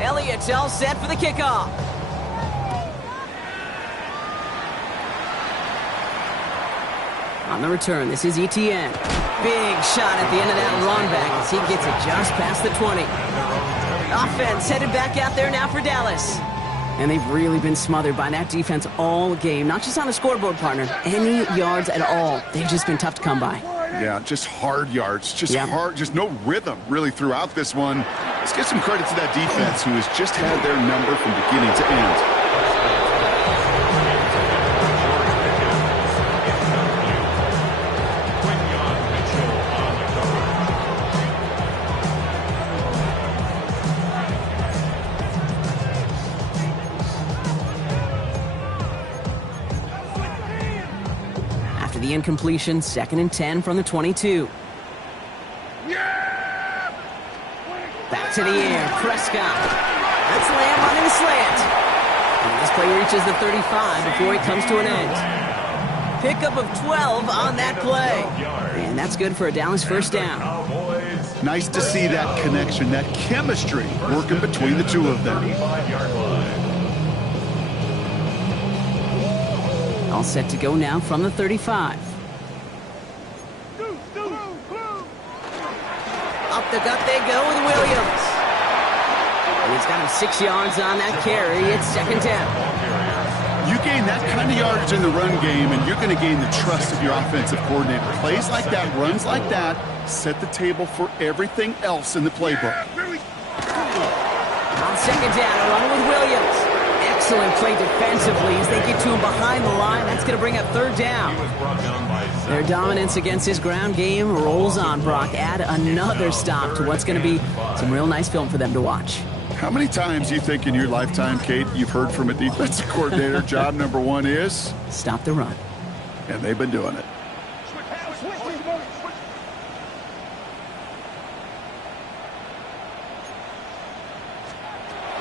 Elliott's all set for the kickoff. On the return, this is Etienne. Big shot at the end of that run back as he gets it just past the 20. Offense headed back out there now for Dallas. And they've really been smothered by that defense all game. Not just on the scoreboard, partner. Any yards at all. They've just been tough to come by. Yeah, just hard yards. Just hard, just no rhythm really throughout this one. Let's give some credit to that defense who has just had their number from beginning to end. After the incompletion, 2nd and 10 from the 22. Back to the air, Prescott. That's Lamb running the slant. And this play reaches the 35 before he comes to an end. Pickup of 12 on that play. And that's good for a Dallas first down. Nice to see that connection, that chemistry working between the two of them. All set to go now from the 35. Up the gut they go with Williams. And he's got him 6 yards on that carry. It's 2nd down. You gain that kind of yardage in the run game, and you're going to gain the trust of your offensive coordinator. Plays like that, runs like that, set the table for everything else in the playbook. On 2nd down, a run with Williams. Excellent play defensively as they get to him behind the line. That's going to bring up 3rd down. Their dominance against his ground game rolls on, Brock. Add another stop to what's going to be some real nice film for them to watch. How many times do you think in your lifetime, Kate, you've heard from a defensive coordinator, job number 1 is? Stop the run. And they've been doing it.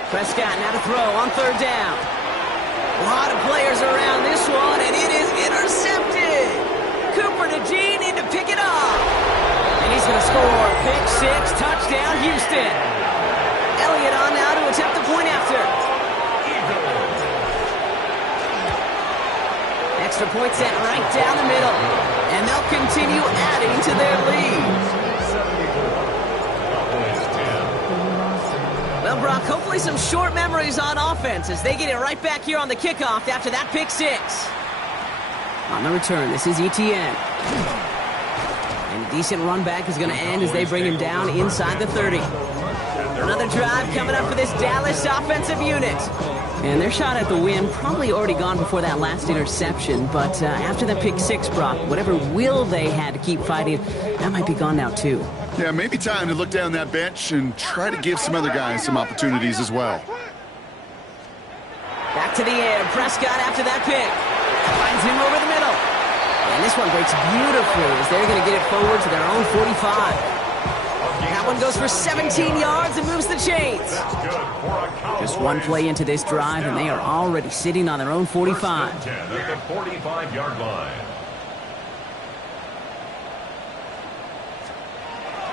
Prescott now to throw on 3rd down. A lot of players around this one, and it is intercepted. Cooper to Gene in to pick it up. And he's going to score. Pick 6, touchdown, Houston. Elliott on now to attempt the point after. Extra point set right down the middle. And they'll continue adding to their lead. Well, Brock, hopefully some short memories on offense as they get it right back here on the kickoff after that pick 6. On the return, this is Etienne. And a decent run back is going to end as they bring him down inside the 30. Another drive coming up for this Dallas offensive unit. And their shot at the win probably already gone before that last interception. But after that pick 6, Brock, whatever will they had to keep fighting, that might be gone now too. Yeah, maybe time to look down that bench and try to give some other guys some opportunities as well. Back to the air. Prescott after that pick. Finds him over the middle. And this one breaks beautifully as they're going to get it forward to their own 45. That one goes for 17 yards and moves the chains. Just one play into this drive, and they are already sitting on their own 45. First and 10 at the 45-yard line.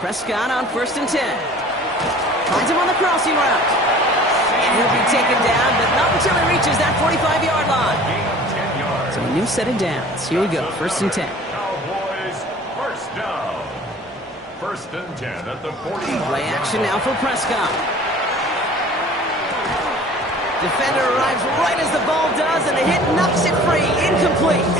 Prescott on 1st and 10. Finds him on the crossing route. And he'll be taken down, but not until he reaches that 45-yard line. So a new set of downs. Here we go, 1st and 10. Cowboys, first down. 1st and 10 at the 45. Play action now for Prescott. Defender arrives right as the ball does, and the hit knocks it free. Incomplete.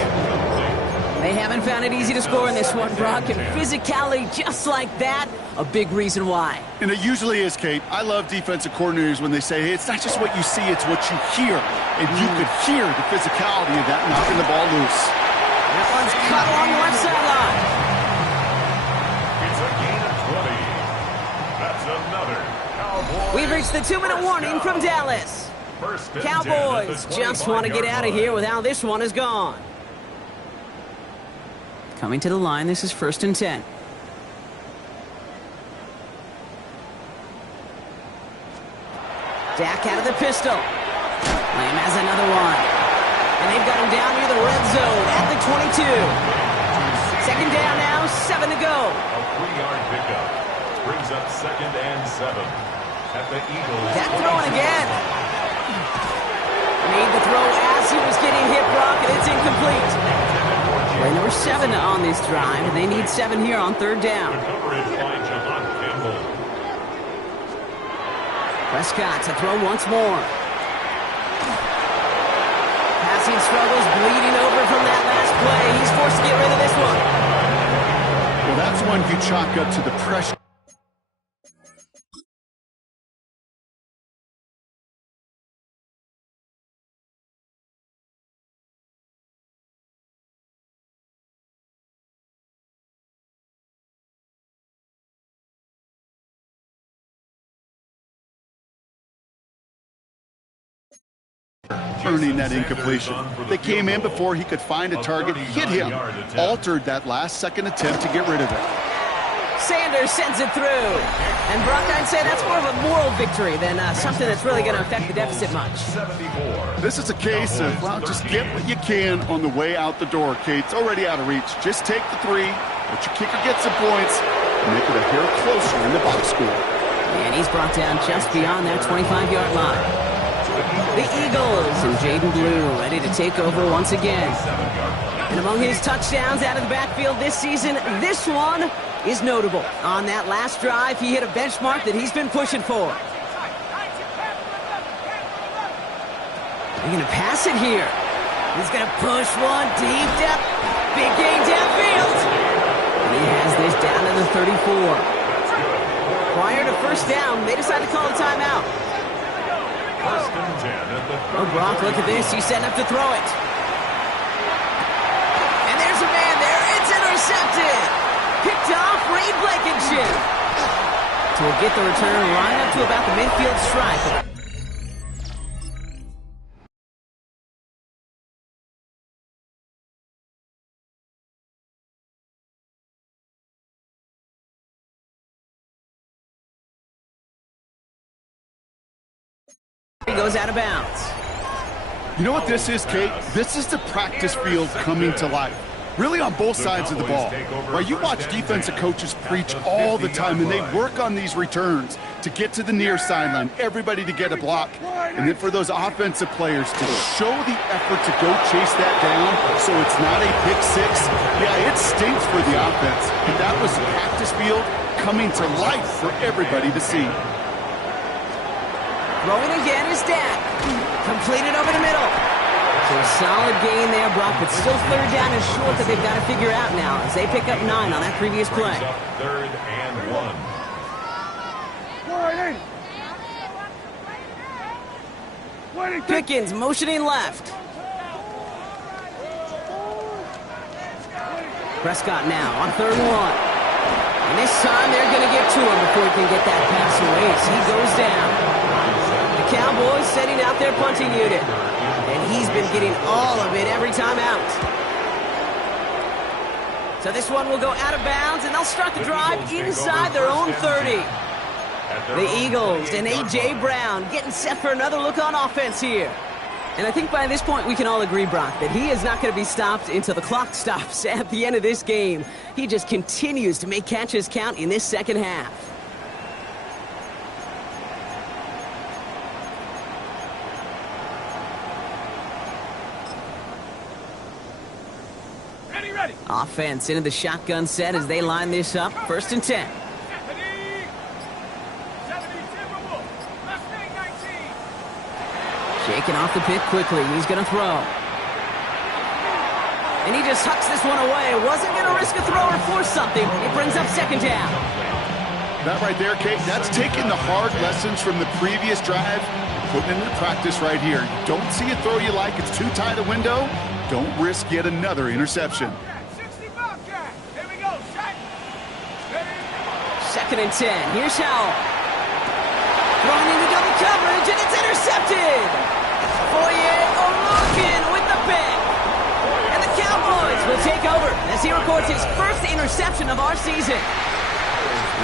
They haven't found it easy to score in this one, Brock, and physicality just like that, a big reason why. And it usually is, Kate. I love defensive coordinators when they say, hey, it's not just what you see, it's what you hear. And you could hear the physicality of that knocking the ball loose. That one's cut along the left sideline. It's a gain of 20. That's another Cowboys. We've reached the 2-minute warning from Dallas. First and 10 Cowboys at the just want to get 25-yard out of line. here with how this one is gone. Coming to the line, this is 1st and 10. Dak out of the pistol. Lamb has another one. And they've got him down near the red zone at the 22. 2nd down now, 7 to go. A 3-yard pickup brings up 2nd and 7 at the Eagles. Dak throwing again. Made the throw as he was getting hit, Brock, and it's incomplete. Play number 7 on this drive, and they need 7 here on 3rd down. The coverage by John Campbell. Prescott to throw once more. Passing struggles, bleeding over from that last play. He's forced to get rid of this one. Well, that's one you chalk up to the pressure. Earning that incompletion. They came in before he could find a target, hit him, altered that last-second attempt to get rid of it. Sanders sends it through. And Brock, I'd say that's more of a moral victory than something that's really going to affect the deficit much. 74. This is a case of, well, just get what you can on the way out the door, Kate. It's already out of reach. Just take the 3, let your kicker get some points, and make it a hair closer in the box score. And he's brought down just beyond that 25-yard line. The Eagles and Jaden Blue ready to take over once again. And among his touchdowns out of the backfield this season, this one is notable. On that last drive, he hit a benchmark that he's been pushing for. They're going to pass it here. He's going to push one deep depth. Big gain downfield. And he has this down to the 34. Prior to 1st down, they decided to call a timeout. 1st and 10 at the Oh, Brock, look at this. He's setting up to throw it. And there's a man there. It's intercepted. Picked off Reed Blankenship. So we'll get the return right up to about the midfield stripe. He goes out of bounds. You know what this is, Kate? This is the practice field coming to life. Really on both sides of the ball. Right, you watch defensive coaches preach all the time, and they work on these returns to get to the near sideline, everybody to get a block. And then for those offensive players to show the effort to go chase that down so it's not a pick 6. Yeah, it stinks for the offense. And that was practice field coming to life for everybody to see. Throwing again is Dak. Completed over the middle. So a solid gain there, Brock, but still 3rd down and short that they've got to figure out now as they pick up 9 on that previous play. 3rd and 1. Pickens motioning left. Prescott now on 3rd and 1. And this time they're going to get to him before he can get that pass away as he goes down. The Cowboys setting out their punting unit. And he's been getting all of it every time out. So this one will go out of bounds, and they'll start the drive inside their own 30. The Eagles and A.J. Brown getting set for another look on offense here. And I think by this point we can all agree, Brock, that he is not going to be stopped until the clock stops at the end of this game. He just continues to make catches count in this second half. Ready. Offense into the shotgun set as they line this up. 1st and 10. Shaking off the pick quickly. He's going to throw. And he just hucks this one away. Wasn't going to risk a throw or force something. It brings up 2nd down. That right there, Kate, that's taking the hard lessons from the previous drive, putting it into practice right here. You don't see a throw you like, it's too tight a window. Don't risk yet another interception. 65 guy. Here we go. Shot. 2nd and 10. Here's Howell. Throwing into double coverage, and it's intercepted. Foye Oluokun with the pick. And the Cowboys will take over as he records his 1st interception of our season.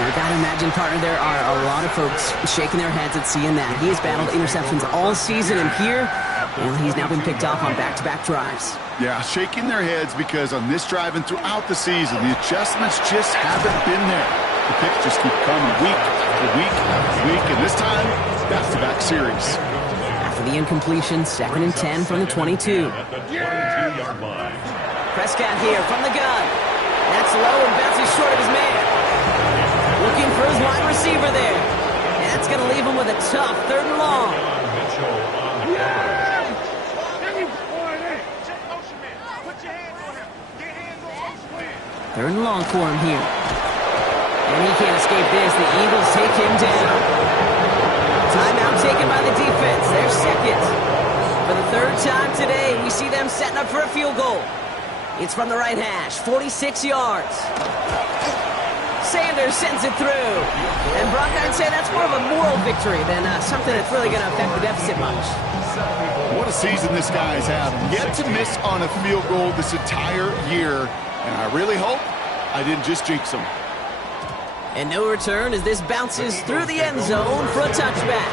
You've got to imagine, partner, there are a lot of folks shaking their heads at seeing that. He has battled interceptions all season, and here, well, he's now been picked off on back-to-back drives. Yeah, shaking their heads because on this drive and throughout the season, the adjustments just haven't been there. The picks just keep coming week after week after week, and this time, back-to-back series. After the incompletion, 2nd and 10 from the 22. At the 22-yard line. Prescott here from the gun. That's low and bounces short of his man. Looking for his wide receiver there. And that's going to leave him with a tough 3rd and long. Mitchell on the coverage. 3rd and long for him here. And he can't escape this. The Eagles take him down. Timeout taken by the defense. Their 2nd. For the 3rd time today, we see them setting up for a field goal. It's from the right hash, 46 yards. Sanders sends it through. And Brock, I'd say that's more of a moral victory than something that's really going to affect the deficit much. What a season this guy's had. Yet to miss on a field goal this entire year. And I really hope I didn't just jinx him. And no return as this bounces through the end zone for a touchback.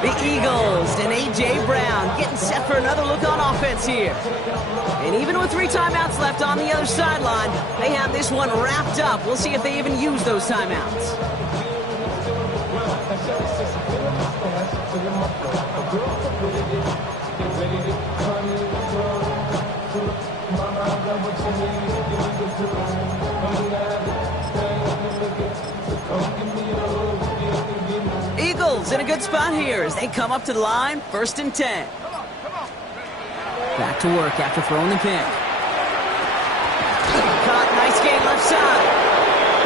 The Eagles and A.J. Brown getting set for another look on offense here. And even with 3 timeouts left on the other sideline, they have this one wrapped up. We'll see if they even use those timeouts. Eagles in a good spot here as they come up to the line, 1st and 10. Back to work after throwing the pick. Caught, nice gain left side.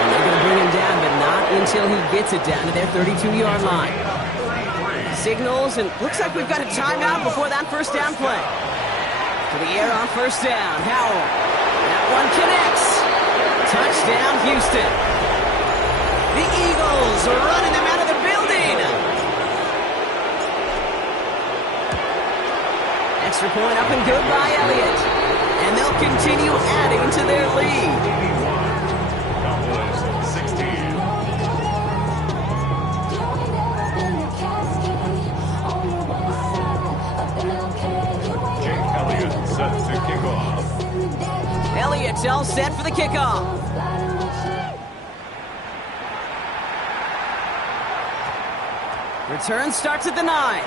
And they're going to bring him down, but not until he gets it down to their 32-yard line. Signals, and looks like we've got a timeout before that 1st down play. To the air on 1st down, Howell. That one connects. Touchdown, Houston. The Eagles are running them out of the building. Extra point up and good by Elliott. And they'll continue adding to their lead. Cowboys 16. Jake Elliott set to kick off. Elliott's all set for the kickoff. Return starts at the 9.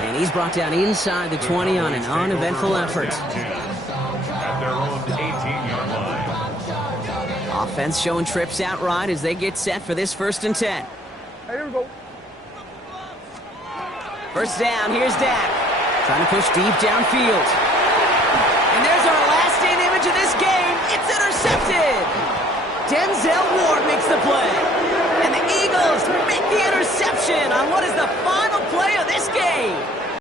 And he's brought down inside the 20 on an uneventful effort. At their own 18-yard line. Offense showing trips out right as they get set for this 1st and 10. Hey, here we go. 1st down, here's Dak. Trying to push deep downfield. And there's our last-in image of this game. It's intercepted. Denzel Ward makes the play. And the Eagles make the interception on what is the final play of this game.